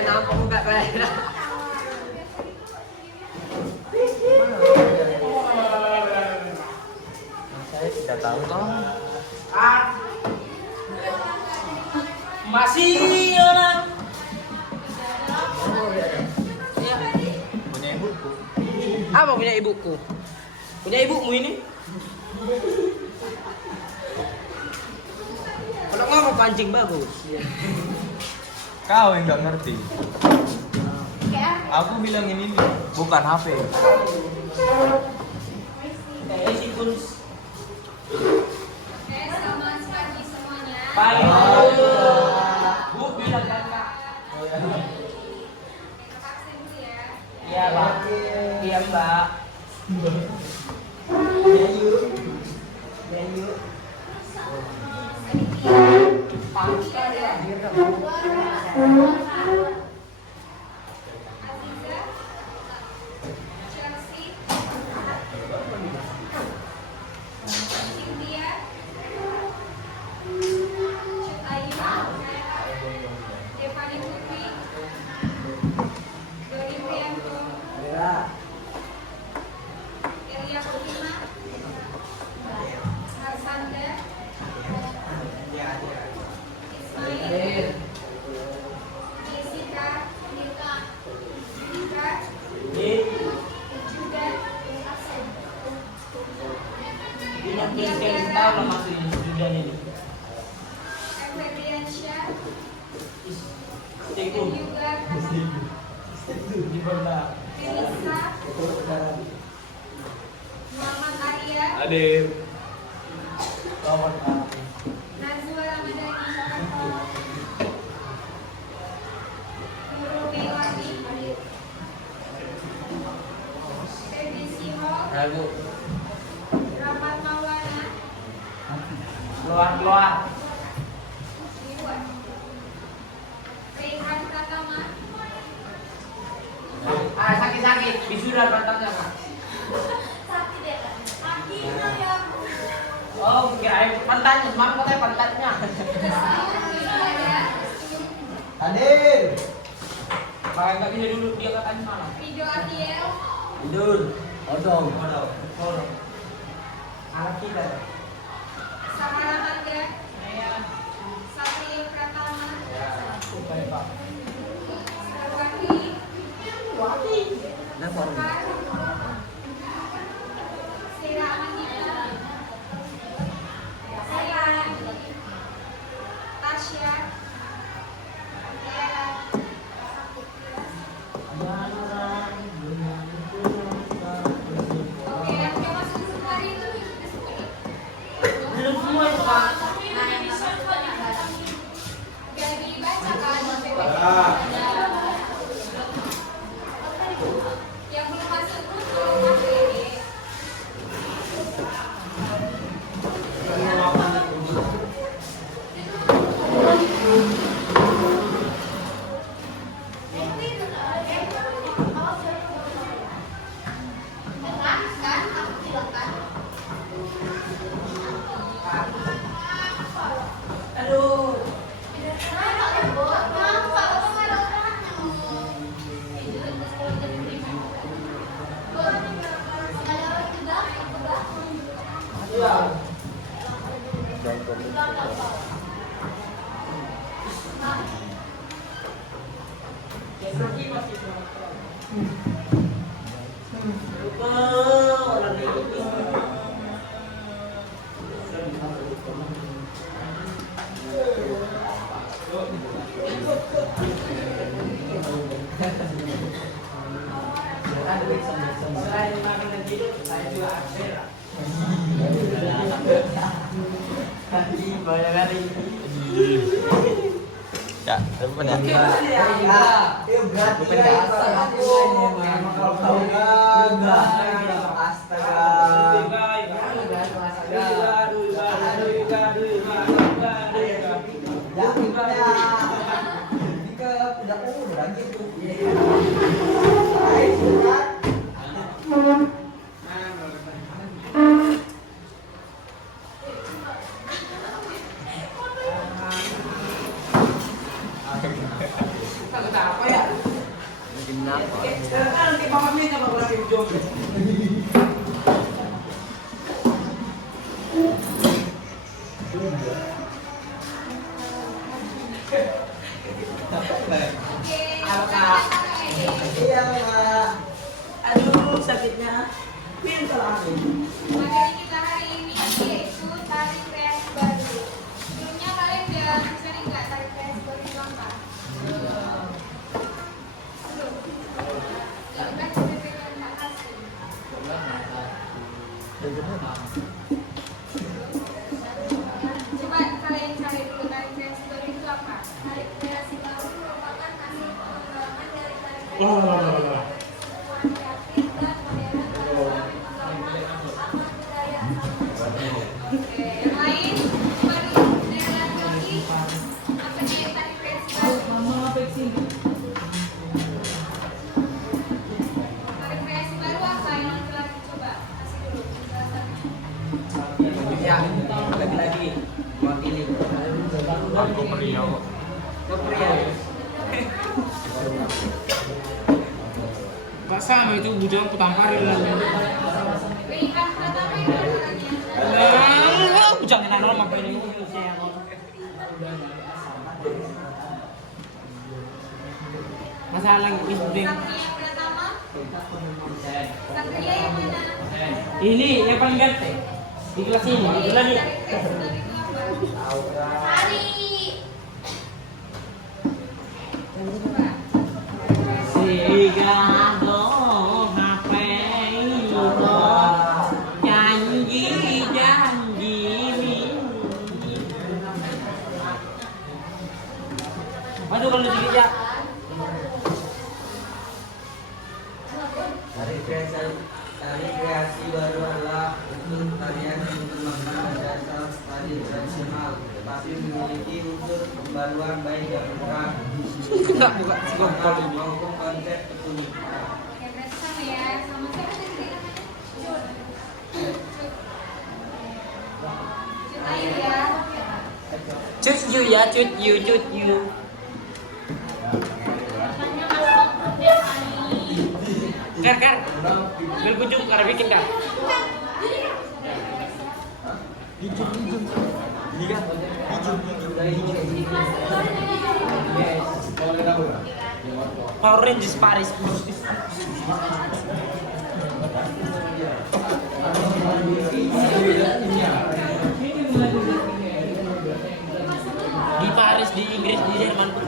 kalian nampak muka kalian. Saya tidak tahu toh. Masih orang. Punya ibuku. Apa punya ibuku? Punya ibumu ini? Kalau ngomong pancing bagus. Kau yang nggak ngerti. Aku bilang ini bukan HP. Kayak si Guns. Selamat pagi semuanya. Pagi. Bu bilang kakak. Vaksin dulu ya. Iya Pak. Iya Mbak. Aziza, Chelsea, Cynthia, Cut Ayu, Devani Putri, Dori Prianto, Elia Fatima, Harsanda, Ismail, Jessica, Nika, juga Ini kalian tahu lah maksudnya sudah ini. Febriansyah, Stiku. juga Di bawah. Finisa, Muhammad Arya, Adik. Nazwa Ramadhani, Nurul Mewati, Febri Sihol, Ragu. Rahmat Maulana, Keluar. Rehan Pratama, Sakit. Wisuda batangnya Pak. Oh, kirain pantatnya, semalam katanya pantatnya. Hadir. Pakai kakinya dulu dia katanya mana? Rido Atiel, Tidur. Odong. Anak kita. Samara Mangga, Satrio Pratama, Supaya Pak. Sarwati, Nah, form. Sekar, Sera Amanita, Sayan, Tasya, Tiara, oke, yang udah masuk semua hari itu Belum semua itu Pak. udah dibaca kan? Yang belum masuk grup tolong masuk ini. Aduh. Selain makanan tidur, saya juga aksera. Banyak kali. Ya, telepon ya. Itu berarti bukan dasar aku. Kalau tahu enggak. Kata apa ya? Kenapa? Sekarang di bawah ini apa berarti joget? Oke. Apa? Iya, Pak. Aduh, sakitnya. Pintar aku. Materi kita hari ini yaitu tari kreasi baru. Sebelumnya kalian udah sering nggak tari kreasi baru itu apa? Belum. Ya kan sebenarnya nggak asing. Coba kalian cari dulu tari kreasi baru itu apa? Tari kreasi baru merupakan hasil pengembangan dari tari kreasi baru. Kreatif dan modern dalam pengembangan budaya. Oke, yang lain coba dulu dari laki-laki apa nih tari kreasi baru? Tari kreasi baru apa yang laki-laki coba kasih dulu penjelasannya. Ya, lagi-lagi mewakili. Aku Priyo. Pria. Pak sama itu bujang kutamparin lah. Berikan pertama itu caranya. Bujang enak normal apa ini? Masalah yang Satria pertama. Satria yang mana? ini yang paling ganteng di kelas ini. Itu lagi. Tari kreasi baru itu apa? Tari. Coba. Sigado ngapain janji aduh kalau dikit ya Tari kreasi baru adalah unsur tarian yang mengembangkan dasar tari tradisional, tetapi memiliki unsur pembaruan baik dalam gerak, maupun konsep keunikan. Oke, berarti sama ya. Sama siapa tadi namanya? Cut. Cut air ya. cut you ya cut you kar bel kunjung karena bikin kak Power Rangers Paris di Paris, di Inggris, di Jerman pun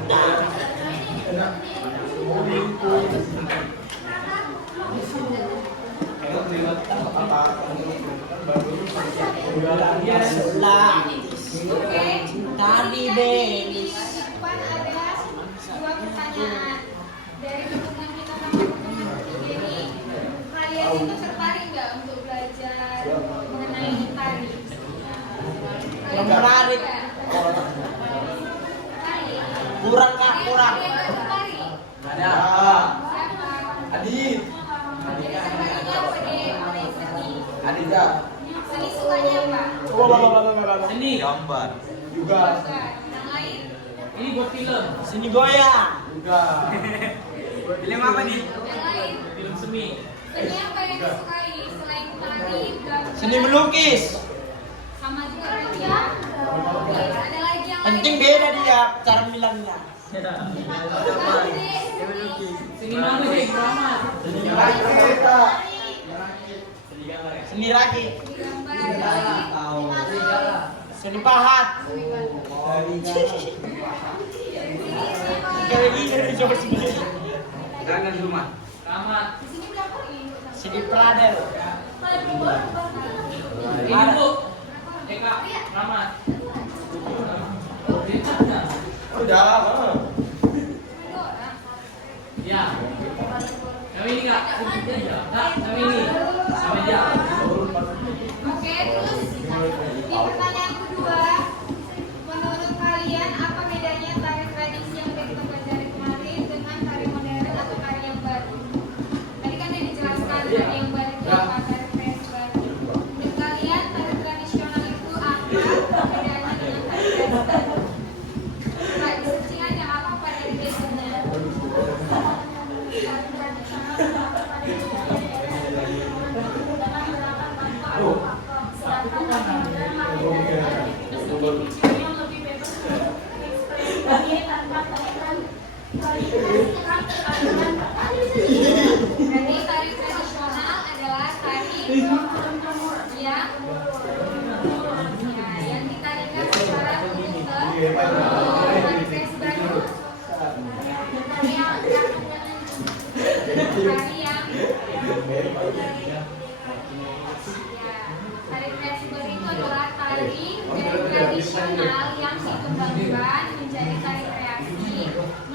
Oke. Tadi Di Denis. depan ada dua pertanyaan. Dari dukungan kita sampai pertemuan ketiga ini, kalian itu tertarik nggak untuk belajar mengenai tari? Kalian Tertarik. nggak? Tertarik? Kurang kak, kurang. Kalian nggak tertarik? Ada. Siapa? Adit. Tertariknya apa deh? Mulai seni. Adita. Seni sukanya apa? Sini. Gambar. Bukan. Yang lain? Ini buat film. Sini goyang. Film apa nih? Yang lain? Film semi. Seni apa yang disukai selain tari, gambar? Seni melukis. Sama juga berarti ya. Oke, ada lagi yang Penting lain? beda dia cara bilangnya. Tahu deh, Seni mana sih? Drama. Seni rakit. di gambar lagi. Seni pahat. Kayak gini coba sini. Jangan rumah. Tamat. Di sini berapa nih? Seni pradel. Ini bu. TK. Tamat. Udah. Dua orang. Ya. Yang ini kak. Kak, yang ini. Sama dia. Oke, terus di pertanyaan kedua, menurut kalian apa bedanya tari tradisi yang udah kita pelajari kemarin dengan tari modern atau tari yang baru? Tadi kan yang dijelaskan tari yang baru itu apa, tari kreasi baru. Menurut kalian tari tradisional itu apa bedanya dengan tari kreasi baru? Coba di searching aja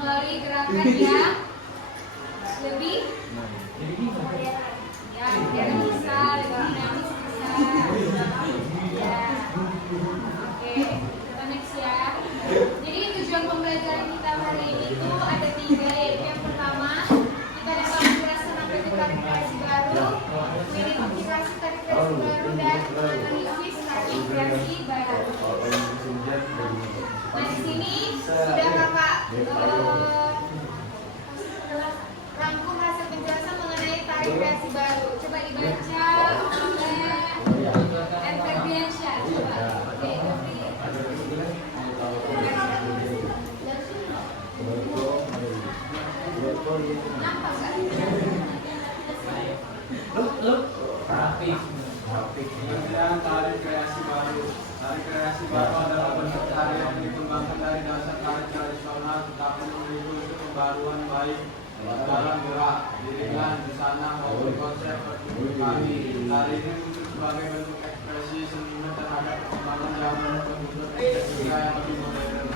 melalui gerakan yang lebih ya, modern bisa, dinamis bisa. Ya. Oke, kita next ya. Jadi tujuan pembelajaran kita hari ini itu ada 3, yaitu yang pertama kita dapat menjelaskan apa itu tarik kreasi baru, mengidentifikasi tarik kreasi baru dan menganalisis tarik kreasi baru. Nah di sini sudah kakak rangkum hasil penjelasan mengenai tarik kreasi baru. Coba dibaca oleh M. Ferdiansyah. Coba. Oke, nampak nggak? Rapi. Kemudian tarik kreasi baru. Tarik kreasi baru adalah bentuk tari yang dikembangkan dari dasar tarik tradisional, tetapi memiliki unsur pembaruan baik dalam gerak, irisan, busana maupun konsep pertunjukan. Tari ini muncul sebagai bentuk ekspresi seniman terhadap perkembangan zaman untuk ekspresi yang lebih modern.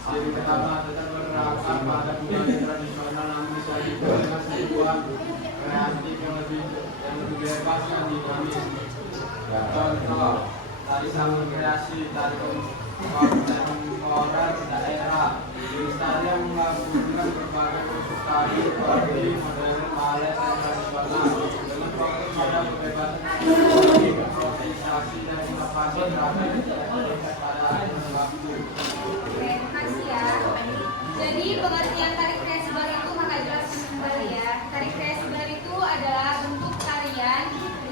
Ciri pertama tetap berangkat pada budaya tradisional, namun disajikan dengan sentuhan kreatif yang lebih bebas dan dinamis. Contoh, tari sambal kreasi, tari kontemporer daerah. Jenis tari yang menggabungkan berbagai unsur tari seperti modern, balet, dan tradisional dengan fokus pada kebebasan improvisasi dan inovasi terakhir pada akhir waktu. Terima kasih ya. Jadi pengertian tarik kreasi baru itu kakak jelaskan kembali ya. Tarik kreasi baru itu adalah bentuk tarian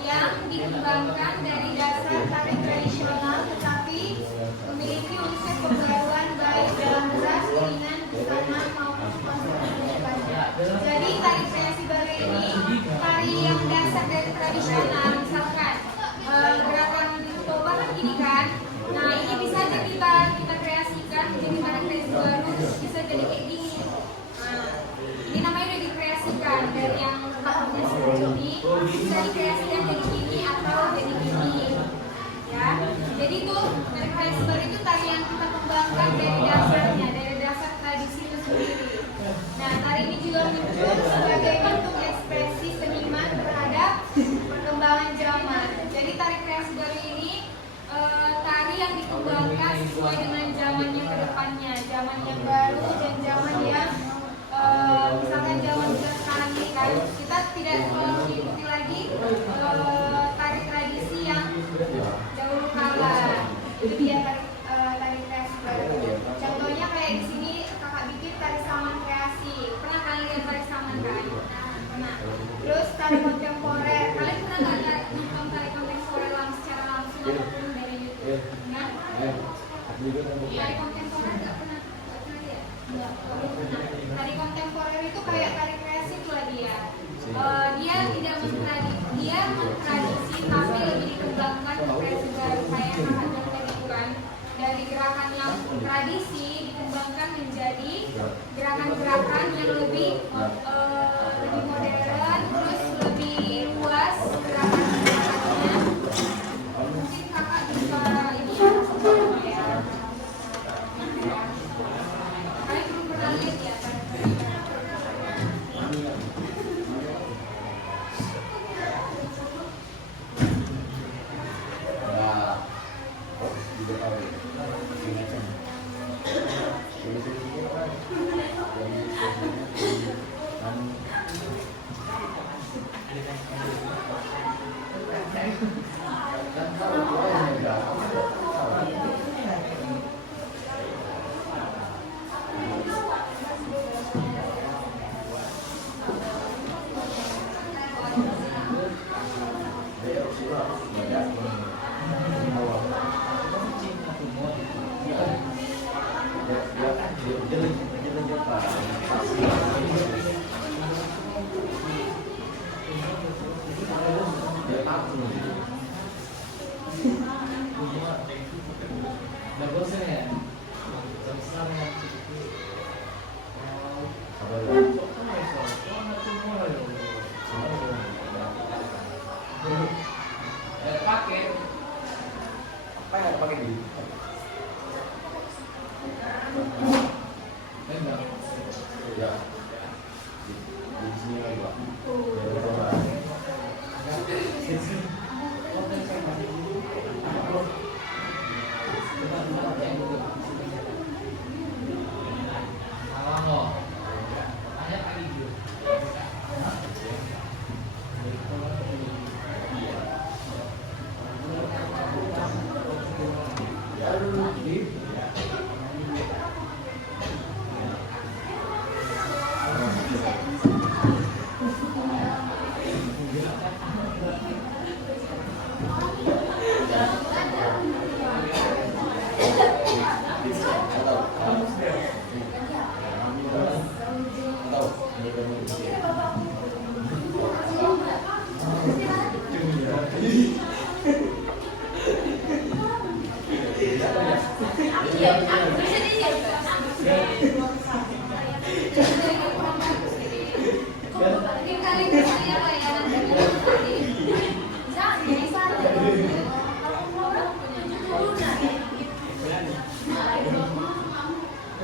yang dikembangkan dari dasar tarik tradisional tetapi memiliki unsur pembaruan baik dalam gerak, irisan, busana maupun konsep pertunjukan. Jadi tarik kreasi baru ini tari yang dasar dari tradisional, misalkan gerakan di Toba kan gini kan. Nah ini bisa aja kita kreasikan menjadi tarik kreasi baru, bisa jadi kayak gini. Nah, ini namanya udah dikreasikan dari yang tahunnya seperti ini, bisa dikreasikan jadi gini atau jadi gini. Ya, jadi tuh tarik kreasi baru itu tari yang kita kembangkan dari dasarnya, dari dasar tradisi itu sendiri. Nah, tari ini juga muncul sebagai bentuk ekspresi seniman terhadap perkembangan zaman. Jadi tarik kreasi baru ini tari yang dikembangkan sesuai dengan zamannya ke depannya, zaman yang baru dan zaman yang misalkan zaman sekarang ini kan kita tidak mengikuti lagi tari tradisi yang dahulu kala. Itu dia tari kreasi baru. Contohnya kayak di sini kakak bikin tari saman kreasi. Pernah kalian lihat tari saman kan? Pernah. Terus tari kontemporer. Kalian pernah nggak nonton tari kontemporer secara langsung ataupun dari YouTube? Nah, tari kontemporer nggak pernah lihat? Nggak pernah. Tari kontemporer itu kayak tari kreasi itulah dia. Dia tidak mentradisi tapi lebih dikembangkan ke kreasi baru kayak kakak bilang tadi kan. Dari gerakan yang tradisi dikembangkan menjadi gerakan-gerakan yang lebih modern, terus lebih luas gerakan-gerakannya. Mungkin kakak bisa ini ya. Kalian belum pernah lihat ya? Ya. Di sini lagi, Pak.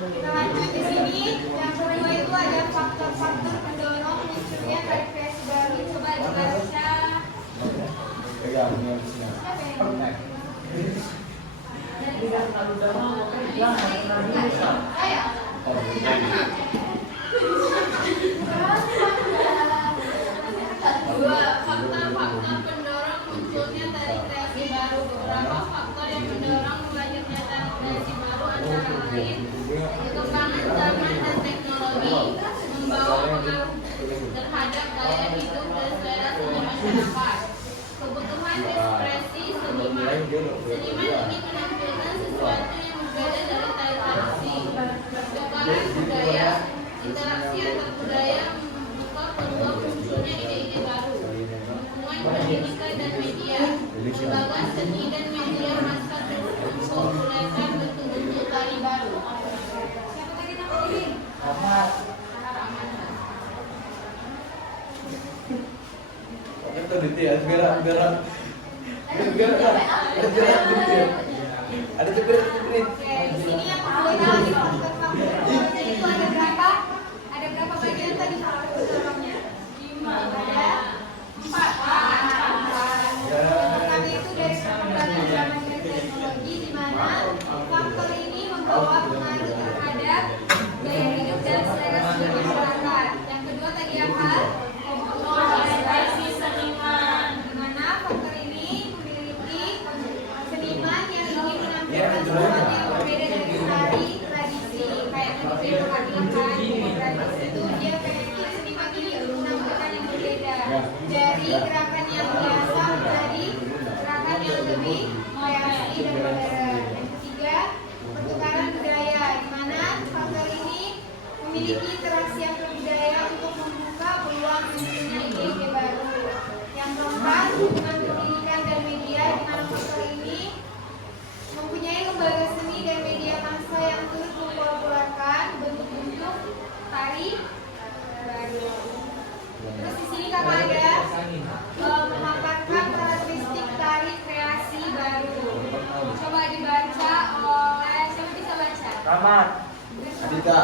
Kita lanjut di sini. Yang kedua itu ada faktor-faktor pendorong munculnya tari kreasi baru. Coba dibaca. Pegang yang di sini. Ayo. Oh, ini. Dua, faktor-faktor pendorong munculnya tari kreasi baru. Beberapa faktor yang mendorong lahirnya tari kreasi baru antara lain perkembangan zaman dan teknologi membawa pengaruh terhadap gaya hidup dan selera seni masyarakat. Kebutuhan ekspresi seniman. Seniman ingin menampilkan sesuatu yang berbeda dari tari tradisi. Pertukaran budaya, interaksi antar budaya membuka peluang munculnya ide-ide baru. Hubungan pendidikan dan media. Lembaga seni dan media masa mempopulerkan bentuk-bentuk tari baru. Siapa tadi nama ini? Ahmad. Itu detail, gerak. Ada cepet. Oke, di sini yang kedua lagi faktor-faktor pendorongnya itu ada berapa? Ada berapa bagian tadi faktor pendorongnya? 5. Ada 4. Pertama itu dari perkembangan zaman dan teknologi, di mana faktor ini membawa pengaruh terhadap gaya hidup dan selera seni masyarakat. Yang kedua tadi apa? Ekspresi seniman, di mana faktor ini memiliki seniman yang ingin menampilkan sesuatu yang berbeda dari tari tradisi. Kayak tadi saya pernah bilang kan, tradisi itu dia pengen seniman ini menampilkan yang berbeda dari gerakan yang biasa menjadi gerakan yang lebih kreasi dan modern. Yang ketiga, pertukaran budaya, di mana faktor ini memiliki interaksi antar budaya untuk membuka peluang munculnya ide-ide baru. Yang keempat, hubungan pendidikan dan media, di mana faktor ini mempunyai lembaga seni dan media massa yang turut mempopulerkan bentuk-bentuk tari baru. Terus di sini kakak ada memaparkan karakteristik tari kreasi baru. Coba dibaca oleh siapa bisa baca? Rahmat. Adita.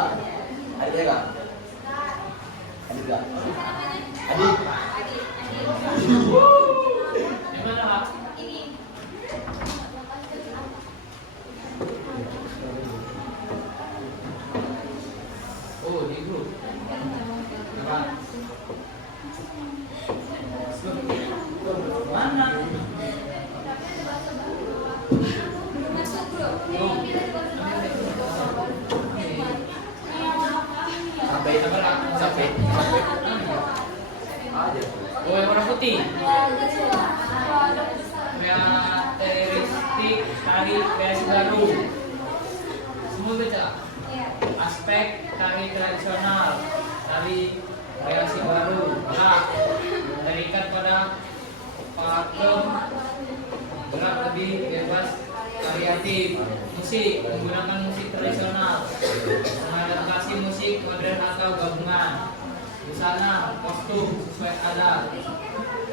Adita enggak? Adita. Siapa namanya? Adik. Adik. Yang mana, Kak? Ini. Oh, di grup. Apa? Mana? Masuk grup. Sampai apa, Kak? Sampai. Aja. Oh, yang warna putih. Karakteristik tari kreasi baru. Semua baca. Aspek tari tradisional, tari kreasi baru, terikat pada pakem, gerak lebih bebas, variatif. Musik menggunakan musik tradisional, mengadaptasi musik modern atau gabungan. Busana, kostum sesuai adat.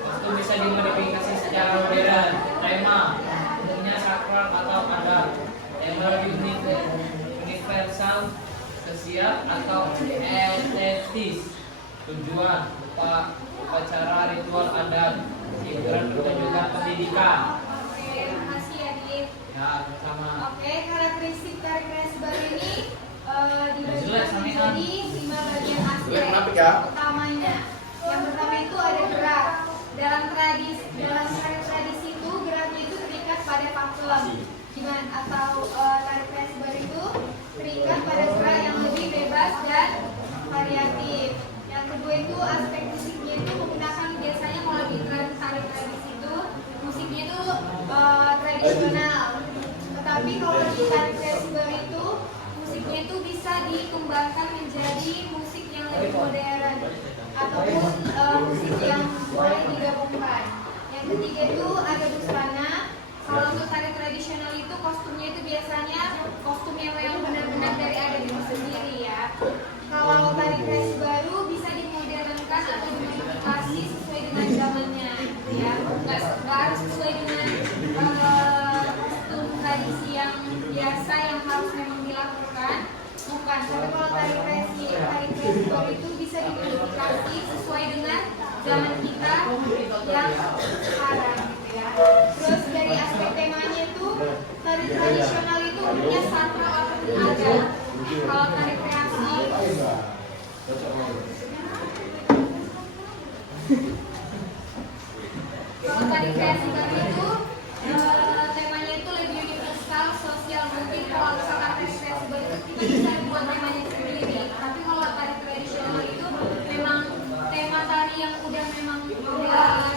Kostum bisa dimodifikasi secara modern. Tema umumnya sakral atau adat. Yang lebih universal, spesial atau estetis. Tujuan upacara ritual adat, hiburan pertunjukan pendidikan. Oke, makasih ya Dit. Ya, sama. Oke, karakteristik tari kreasi baru ini dibagi Jelas, Amin. menjadi 5 bagian aspek Kenapa, ya? utamanya. Yang pertama itu ada gerak. Dalam tradisi itu geraknya itu terikat pada pakem. Gimana atau tari kreasi baru itu terikat pada gerak yang lebih bebas dan variatif. Yang kedua itu aspek musiknya itu menggunakan biasanya kalau di tari tradisi itu musiknya itu tradisional. Tetapi kalau di tari kreasi baru itu musiknya itu bisa dikembangkan menjadi musik yang lebih modern ataupun musik yang boleh digabungkan. Yang ketiga itu ada busana. Kalau untuk tari tradisional itu kostumnya itu biasanya kostum yang memang benar-benar dari adat itu sendiri ya. Kalau tari kreasi baru bisa dimodernkan atau dimodifikasi sesuai dengan zamannya, ya. Nggak harus sesuai dengan kostum tradisi yang biasa yang harus memang dilakukan, bukan. Tapi kalau tari kreasi baru itu bisa dimodifikasi sesuai dengan zaman kita yang sekarang, gitu ya. Terus dari aspek temanya itu tari tradisional itu punya sakral ataupun adat. Kalau tari kreasi baru itu temanya itu lebih universal, sosial. Mungkin kalau misalkan tari kreasi baru itu kita bisa buat temanya sendiri. Tapi kalau tari tradisional itu memang tema tari yang udah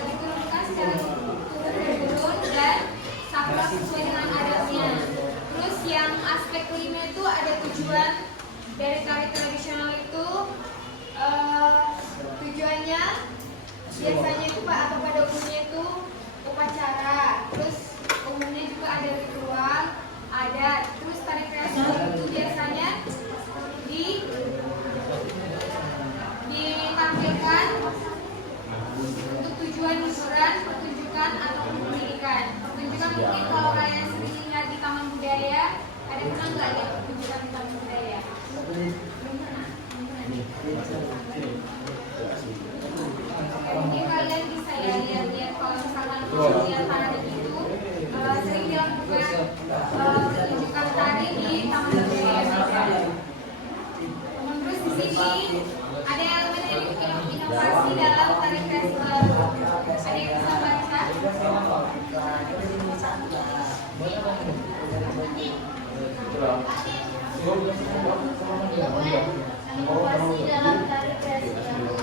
diturunkan secara turun dan sakral sesuai dengan adatnya. Terus yang aspek kelima itu ada tujuan dari tari tradisional itu tujuannya biasanya itu atau pada umumnya itu upacara, terus umumnya juga ada ritual, adat. Terus tari kreasi itu biasanya ditampilkan untuk tujuan hiburan, pertunjukan atau pendidikan. Pertunjukan mungkin kalau kalian sering lihat di taman budaya, ada pernah nggak ya pertunjukan di taman budaya? Mungkin kalian bisa ya lihat kalau misalkan lihat tari itu sering dilakukan pertunjukan tari di taman budaya. Terus di sini ada elemen inovasi dalam tari kreasi baru. Ada yang bisa baca? Inovasi dalam tari kreasi baru.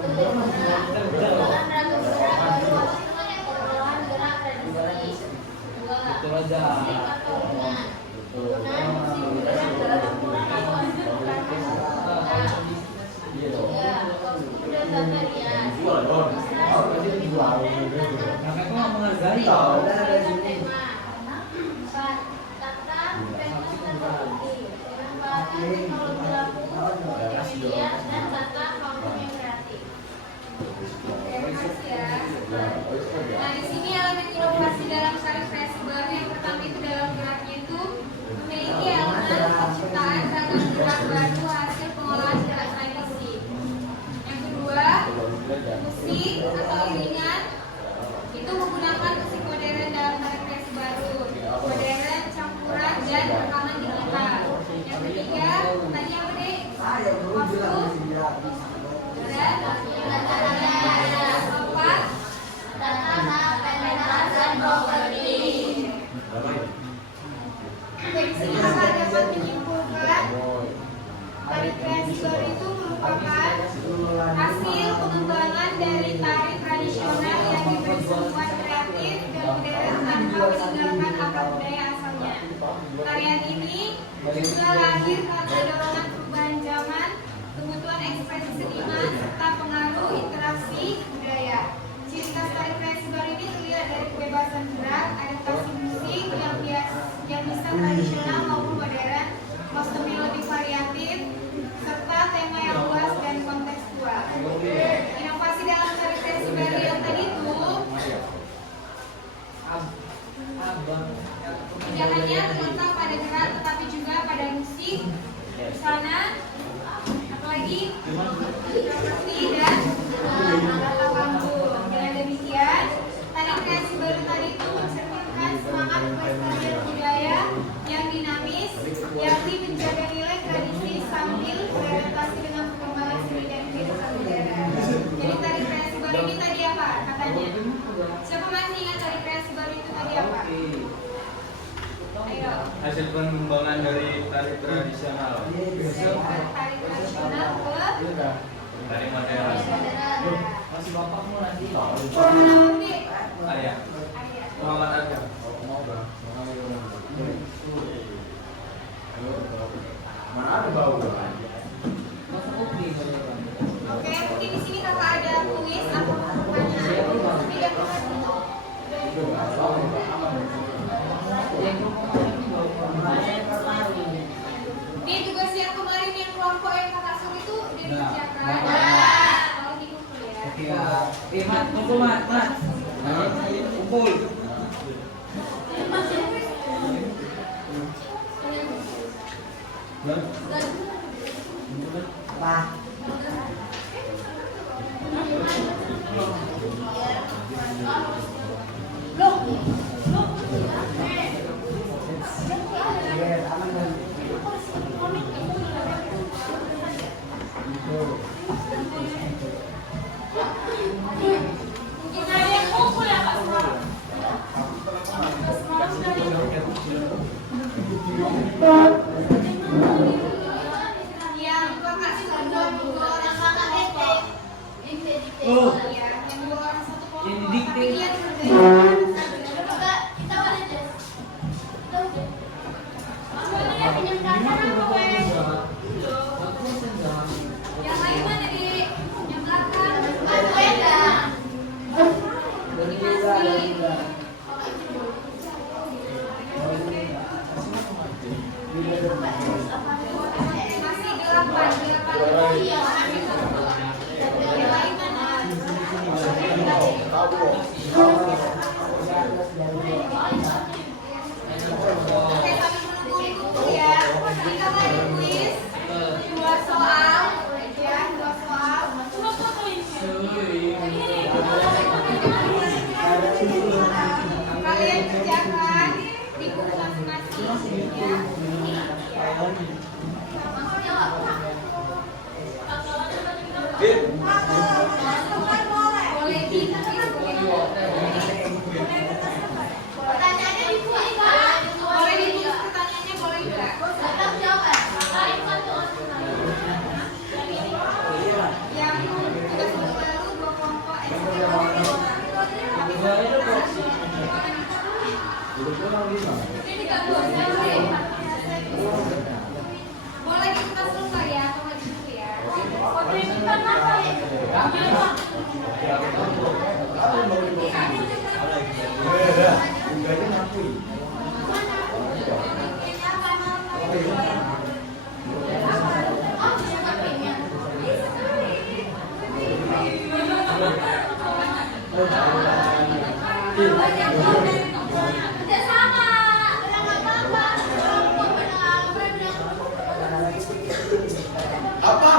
Penggunaan ragam gerak baru, pengolahan gerak tradisi. Dua, musik atau bunga. Penggunaan musik modern dalam menggunakan tiga, pemuda tarian. Nah, di sini elemen inovasi dalam tari kreasi baru yang pertama itu dalam geraknya itu memiliki elemen penciptaan ragam gerak baru hasil pengolahan gerak tradisi. Yang kedua, musik atau iringan itu menggunakan musik modern dalam tari kreasi baru. Modern, campuran, dan rekaman digital. Yang ketiga, tadi apa deh? Kostum dan keempat, dan properti. Dari sini maka dapat menyimpulkan tari kreasi baru itu merupakan hasil pengembangan dari tari tradisional yang diberi sentuhan kreatif dan modern tanpa meninggalkan akar budaya asalnya. Tarian ini juga lahir karena dorongan perubahan zaman, kebutuhan ekspresi seniman, serta pengaruh interaksi budaya. Ciri khas tari kreasi baru ini terlihat dari kebebasan gerak, adaptasi musik yang bisa tradisional maupun modern, kostum yang lebih variatif, serta tema yang luas dan kontekstual. Inovasi dalam tari kreasi baru yang tadi itu tidak hanya terletak pada gerak, tetapi juga pada musik, hasil pengembangan dari tari tradisional. Tari tradisional ke Tari modern. Masih bapakmu nanti. Ayah. Muhammad Aga. Mana ada bau? Masa kopi. Oke, mungkin di sini kakak ada tulis apa pertanyaan. Ini dia Ini tugas yang kemarin yang kelompok yang kakak suruh itu dia dikerjakan. Kalau di kumpul ya. Oke, Mat, kumpul Mat. Kumpul. Mungkin ada yang kumpul ya Pak Semua. Yang kakak suruh dua orang kakak kelompok. Oh. Ya, yang dua orang satu kelompok. Yang didikte. Tapi dia kerjain. Kita boleh tes. Semuanya pinjam data apa wes? Yang lain mana di yang belakang? Beda. Ini masih. Masih delapan orang. Yang lain mana? Oke, kami menunggu itu ya. Kita ada kuis, dua soal, ya, dua soal. Coba fotoin. Kalian kerjakan di buku masing-masing, ya. Boleh ditulis, pertanyaannya ditulis, Pak. Boleh ditulis pertanyaannya, boleh enggak? Yang tugas baru dua kelompok boleh dibuka dulu ya, atau nggak dulu ya? Udah sama, udah nggak apa-apa. Apa?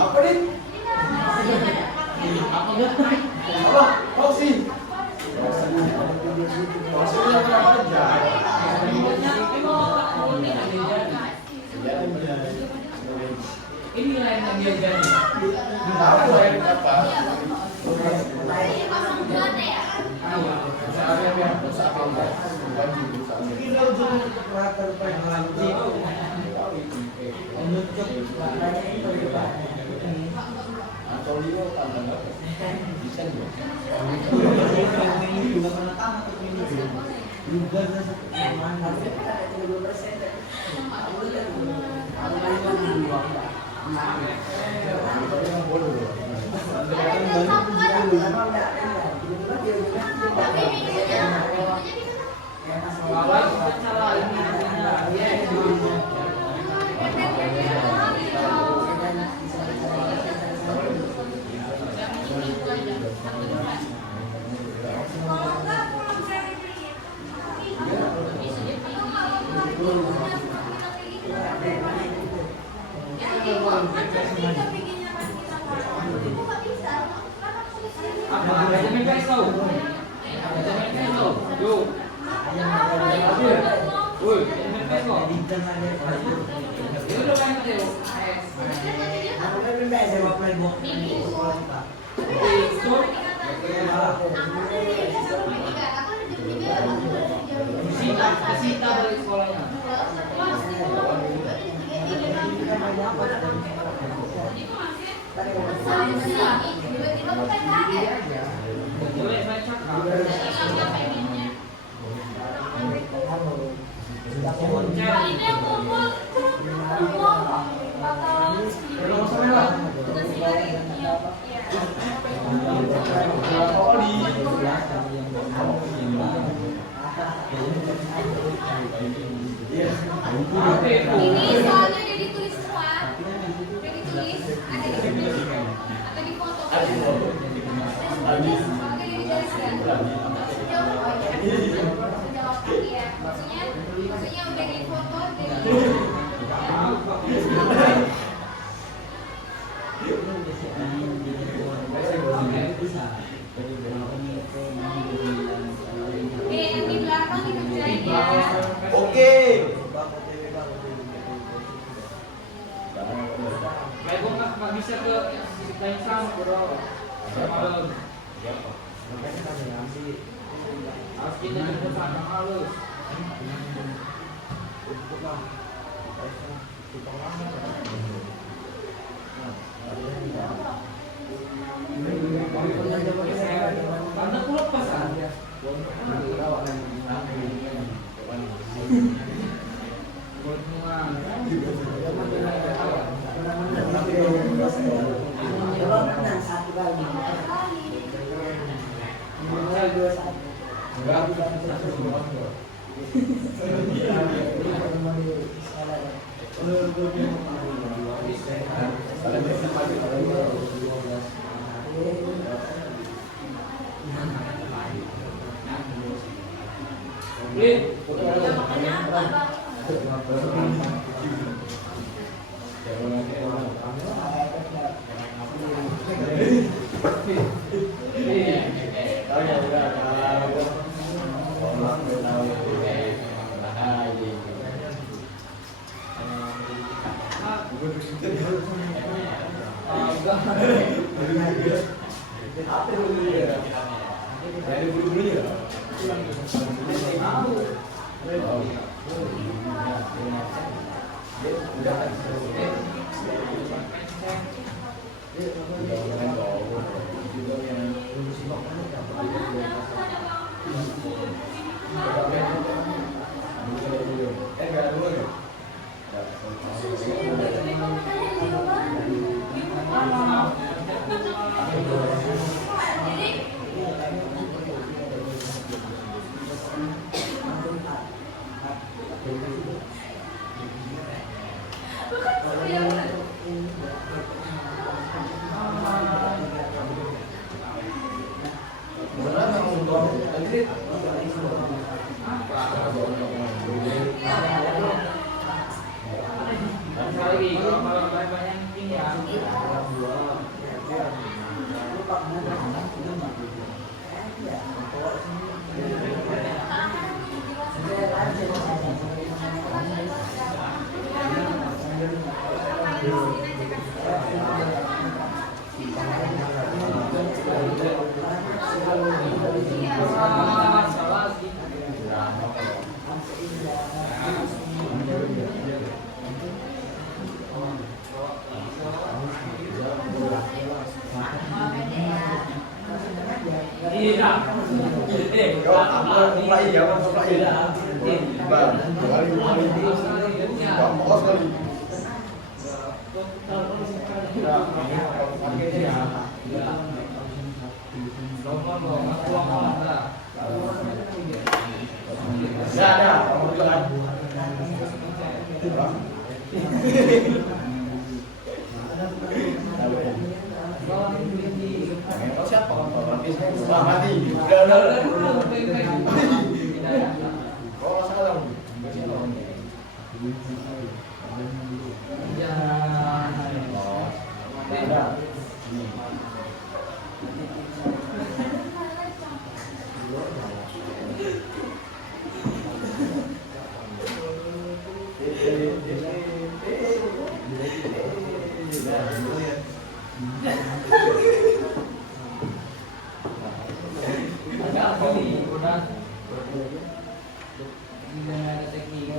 Apa nih? Apa gitu? Apa? Kau sih? Maksudnya kenapa aja? Ini lain yang dia jadi. Tahu yang apa? Jangan guys tahu. Jangan guys tahu. Yo. Woi, Itu udah kan Teo. Aku kan Sita balik sekolahnya. tiba-tiba bukan kaget. Boleh baca kan? Nah, ini yang kumpul bakal tugas hari ini. Ini soalnya udah ditulis semua, udah ditulis, ada di sini atau di foto. Soalnya dijelaskan. Jawab ya. Maksudnya udah di foto nanti belakang dikerjain ya. Oke. Kayak gue nggak bisa ke lain sama bro. Malam. Harus kita ke sana halus. Karena aku lepas aja. Ada apa nih? Udah. Ini ada teknik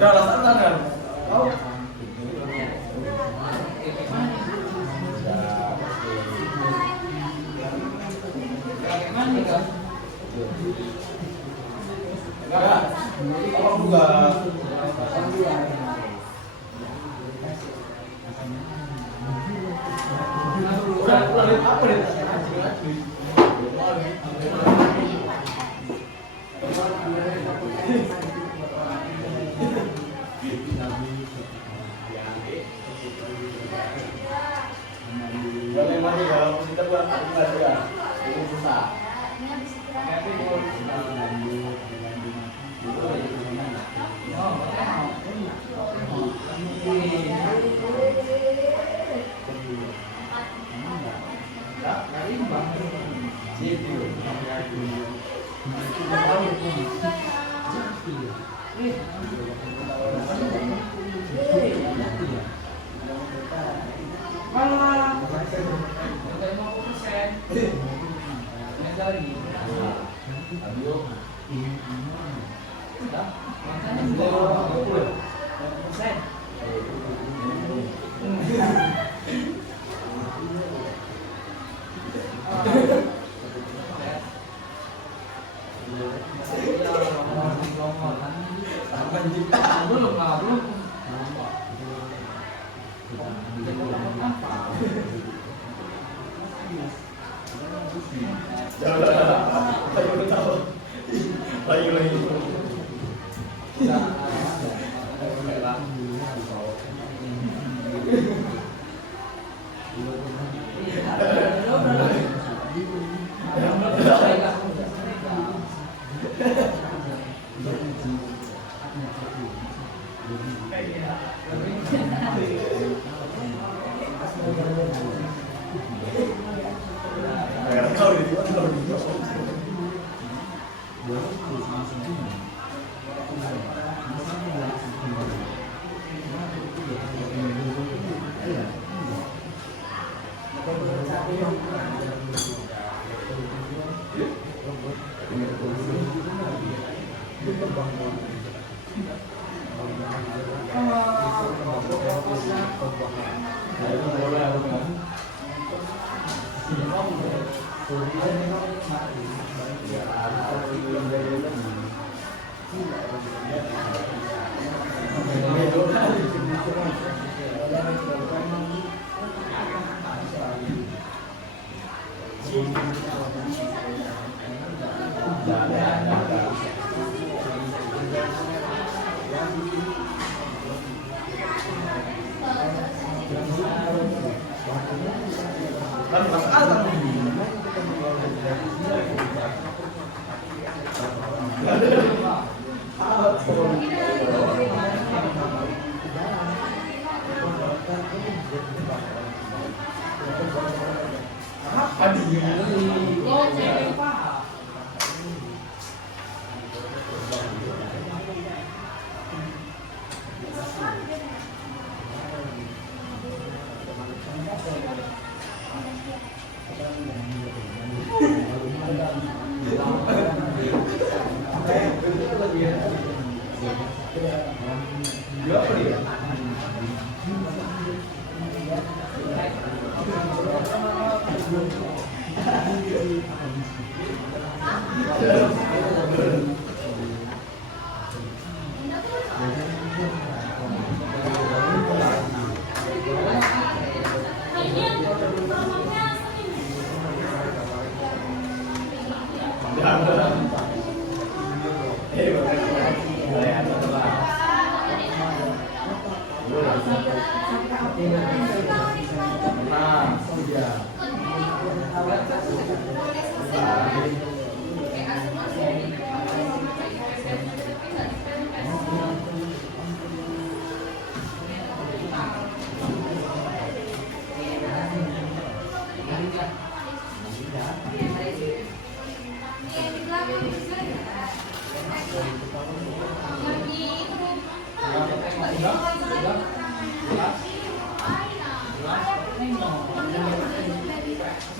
Udah alasan kan?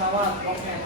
Pesawat, roket.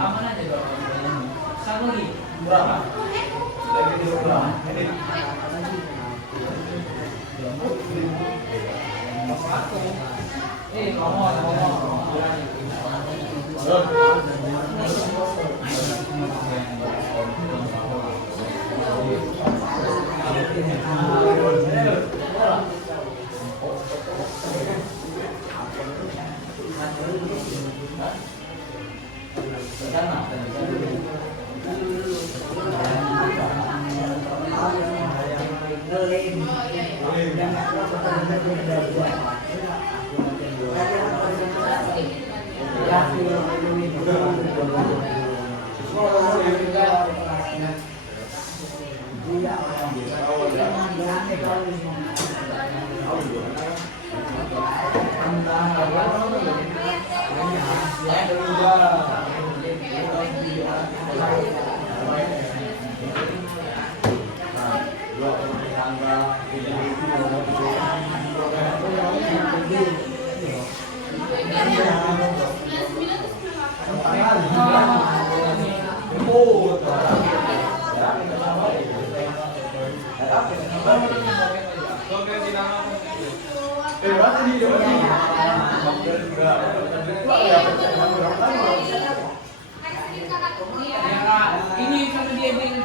Aman aja dong. Satu lagi. Berapa? Ini sama dia